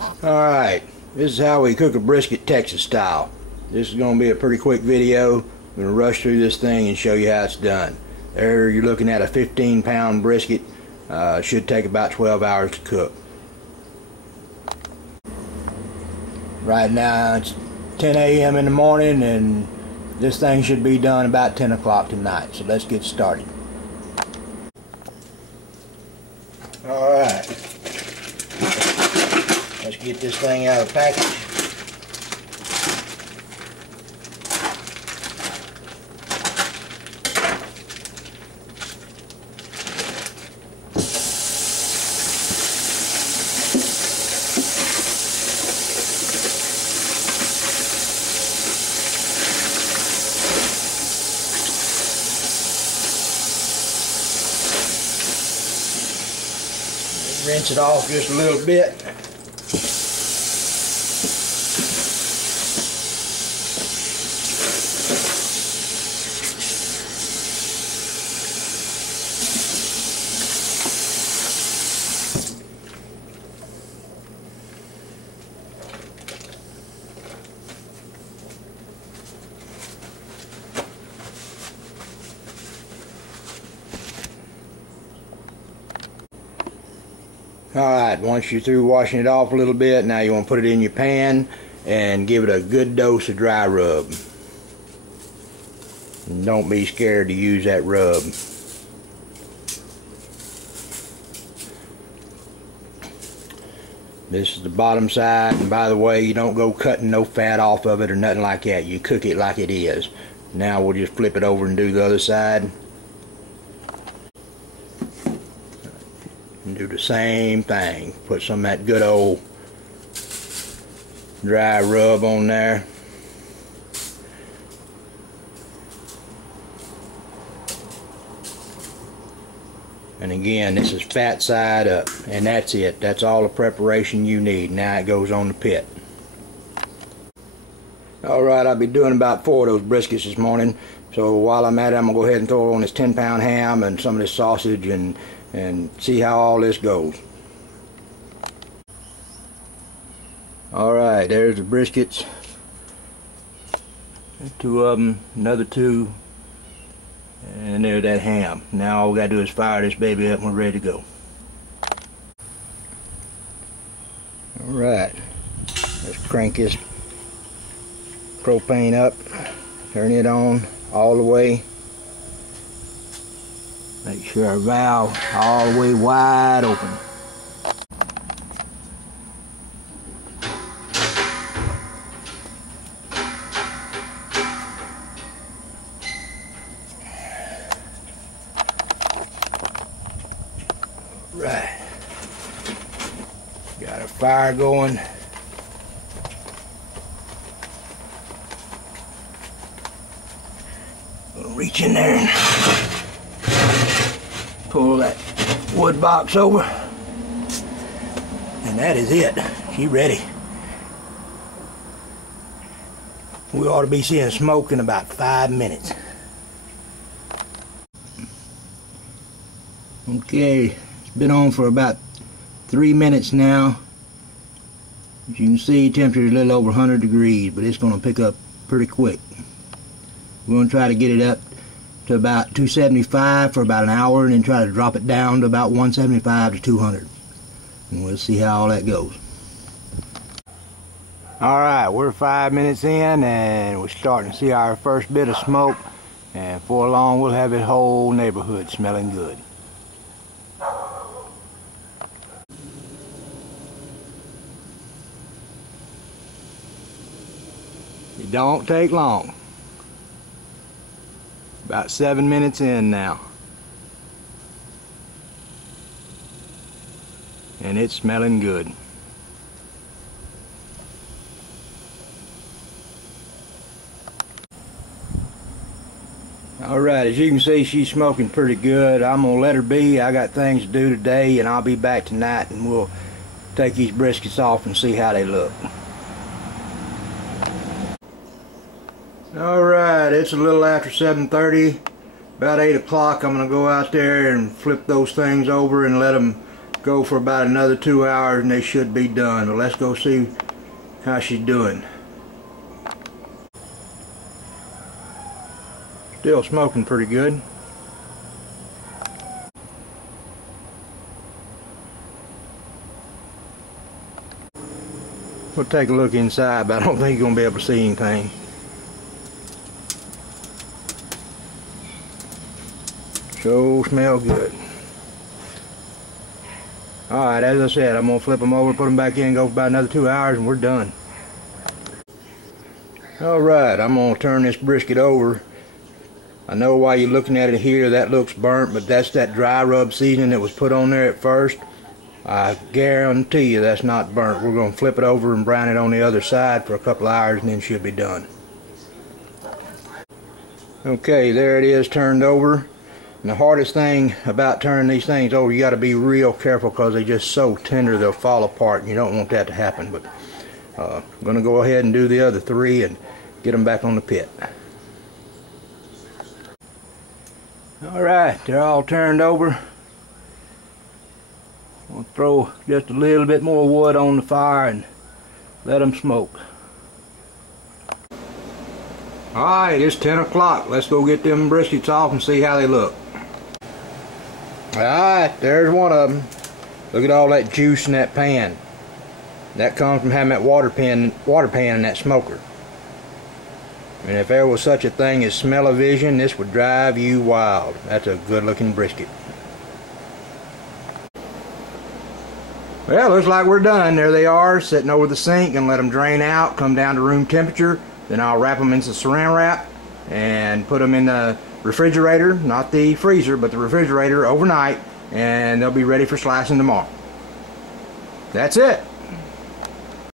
Alright, this is how we cook a brisket Texas style. This is going to be a pretty quick video. I'm going to rush through this thing and show you how it's done. There you're looking at a 15-pound brisket. Should take about 12 hours to cook. Right now it's 10 a.m. in the morning and this thing should be done about 10 o'clock tonight. So let's get started. Alright. Let's get this thing out of the package. Rinse it off just a little bit. Alright, once you're through washing it off a little bit, now you want to put it in your pan and give it a good dose of dry rub. And don't be scared to use that rub. This is the bottom side, and by the way, you don't go cutting no fat off of it or nothing like that. You cook it like it is. Now we'll just flip it over and do the other side. And do the same thing. Put some of that good old dry rub on there. And again, this is fat side up, and that's it. That's all the preparation you need. Now it goes on the pit. Alright, I'll be doing about 4 of those briskets this morning. So while I'm at it, I'm going to go ahead and throw on this 10-pound ham and some of this sausage and see how all this goes. Alright, there's the briskets. 2 of them, another 2, and there's that ham. Now all we gotta do is fire this baby up and we're ready to go. Alright, let's crank this propane up, turn it on all the way. Make sure our valve all the way wide open. Right. Got a fire going. Gonna reach in there and pull that wood box over, and that is it. She's ready. We ought to be seeing smoke in about 5 minutes. Okay, it's been on for about 3 minutes now. As you can see, temperature is a little over 100 degrees, but it's going to pick up pretty quick. We're going to try to get it up to about 275 for about an hour, and then try to drop it down to about 175 to 200, and we'll see how all that goes. Alright, we're 5 minutes in and we're starting to see our first bit of smoke, and before long we'll have the whole neighborhood smelling good. It don't take long. About 7 minutes in now. And it's smelling good. Alright, as you can see, she's smoking pretty good. I'm going to let her be. I got things to do today, and I'll be back tonight, and we'll take these briskets off and see how they look. Alright, it's a little after 7:30, about 8 o'clock. I'm going to go out there and flip those things over and let them go for about another 2 hours and they should be done. But let's go see how she's doing. Still smoking pretty good. We'll take a look inside, but I don't think you're going to be able to see anything. Sure smell good. Alright, as I said, I'm going to flip them over, put them back in, go for about another 2 hours, and we're done. Alright, I'm going to turn this brisket over. I know while you're looking at it here, that looks burnt, but that's that dry rub seasoning that was put on there at first. I guarantee you that's not burnt. We're going to flip it over and brown it on the other side for a couple hours and then she'll be done. Okay, there it is, turned over. And the hardest thing about turning these things over, you got to be real careful because they're just so tender they'll fall apart, and you don't want that to happen. But I'm going to go ahead and do the other three and get them back on the pit. Alright, they're all turned over. I'll throw just a little bit more wood on the fire and let them smoke. Alright, it's 10 o'clock. Let's go get them briskets off and see how they look. Alright, there's one of them. Look at all that juice in that pan. That comes from having that water pan in that smoker. And if there was such a thing as smell-o-vision, this would drive you wild. That's a good looking brisket. Well, looks like we're done. There they are, sitting over the sink, and let them drain out, come down to room temperature. Then I'll wrap them in some saran wrap and put them in the refrigerator, not the freezer, but the refrigerator overnight, and they'll be ready for slicing tomorrow. That's it.